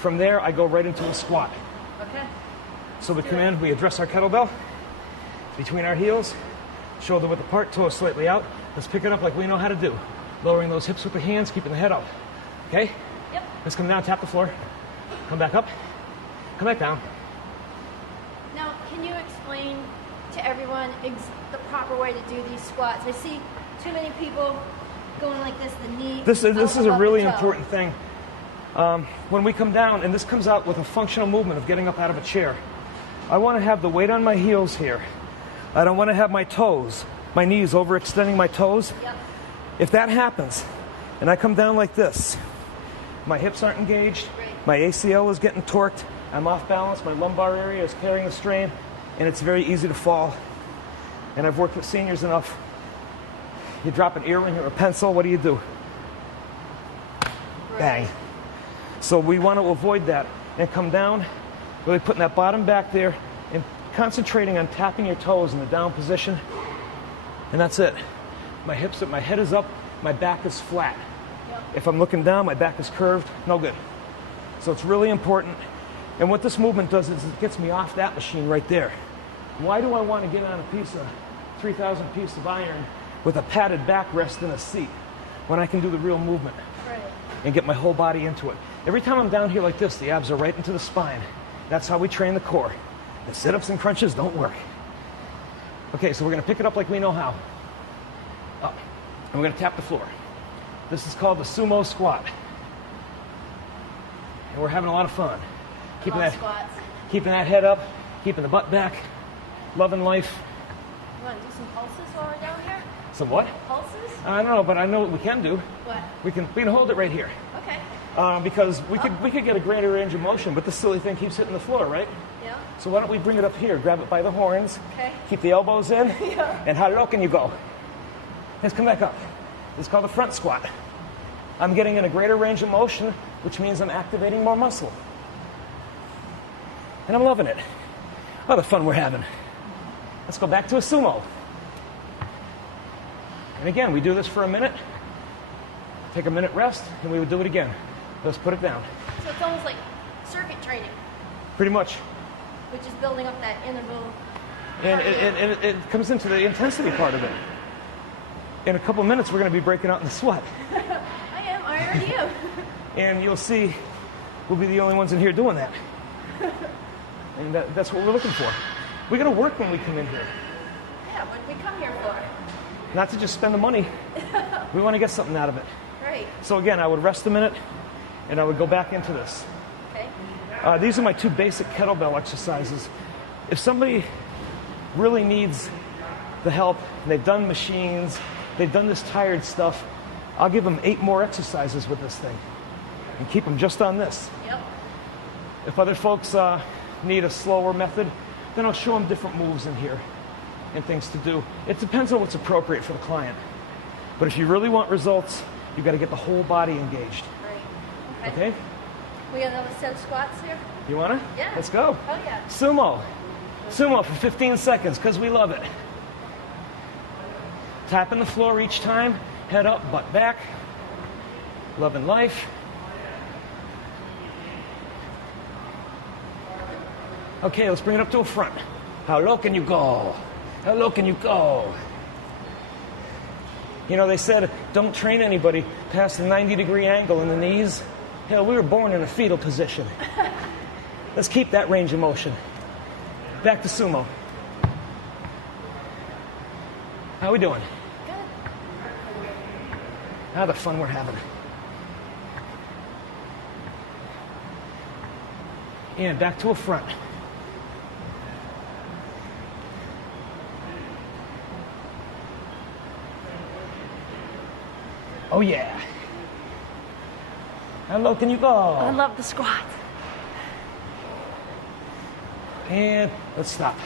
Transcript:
From there, I go right into a squat. Okay. So we come in, we address our kettlebell between our heels, shoulder width apart, toes slightly out. Let's pick it up like we know how to do. Lowering those hips with the hands, keeping the head up. Okay? Yep. Let's come down, tap the floor. Come back up. Come back down. Now, can you explain to everyone the proper way to do these squats? I see too many people going like this, the knee. This is a really the toe. important thing. When we come down, and this comes out with a functional movement of getting up out of a chair, I want to have the weight on my heels here. I don't want to have my toes, my knees overextending my toes. Yep. If that happens, and I come down like this, my hips aren't engaged, Right. my ACL is getting torqued, I'm off balance, my lumbar area is carrying the strain, and it's very easy to fall. And I've worked with seniors enough. You drop an earring or a pencil, what do? Right. Bang. So we want to avoid that and come down, really putting that bottom back there and concentrating on tapping your toes in the down position. And that's it. My hips, my head is up, my back is flat. Yep. If I'm looking down, my back is curved, no good. So it's really important. And what this movement does is it gets me off that machine right there. Why do I want to get on a piece of 3,000 piece of iron with a padded backrest in a seat when I can do the real movement Right. and get my whole body into it? Every time I'm down here like this, the abs are right into the spine. That's how we train the core. The sit-ups and crunches don't work. Okay, so we're going to pick it up like we know how. Up. And we're going to tap the floor. This is called the sumo squat. And we're having a lot of fun. Love squats. Keeping that head up, keeping the butt back, loving life. You want to do some pulses while we're down here? Some what? Pulses? I don't know, but I know what we can do. What? We can hold it right here. Okay. Because we could get a greater range of motion, but this silly thing keeps hitting the floor, right? Yeah. So why don't we bring it up here, grab it by the horns, Okay. keep the elbows in, Yeah. and how low can you go? Let's come back up. This is called the front squat. I'm getting in a greater range of motion, which means I'm activating more muscle. And I'm loving it. Oh, the fun we're having. Let's go back to a sumo. And again, we do this for a minute, take a minute rest, and we would do it again. Let's put it down. So it's almost like circuit training, Pretty much. which is building up that interval. And it comes into the intensity part of it. In a couple minutes, we're going to be breaking out in the sweat. I already am. And you'll see we'll be the only ones in here doing that. And that's what we're looking for. We got to work when we come in here. Yeah, what did we come here for? Not to just spend the money. We want to get something out of it. Right. So again, I would rest a minute, and I would go back into this. Okay. These are my two basic kettlebell exercises. If somebody really needs the help, they've done machines, they've done this tired stuff, I'll give them 8 more exercises with this thing and keep them just on this. Yep. If other folks need a slower method, then I'll show them different moves in here and things to do. It depends on what's appropriate for the client. But if you really want results, you've got to get the whole body engaged. Right. Okay? We got another set of squats here? You want to? Yeah. Let's go. Oh, yeah. Sumo. Sumo for 15 seconds because we love it. Tapping the floor each time. Head up, butt back. Loving life. Okay, let's bring it up to a front. How low can you go? How low can you go? You know, they said don't train anybody past the 90-degree angle in the knees. Hell, we were born in a fetal position. Let's keep that range of motion. Back to sumo. How we doing? Good. How the fun we're having. And back to a front. Oh yeah. How low can you go? I love the squat. And let's stop.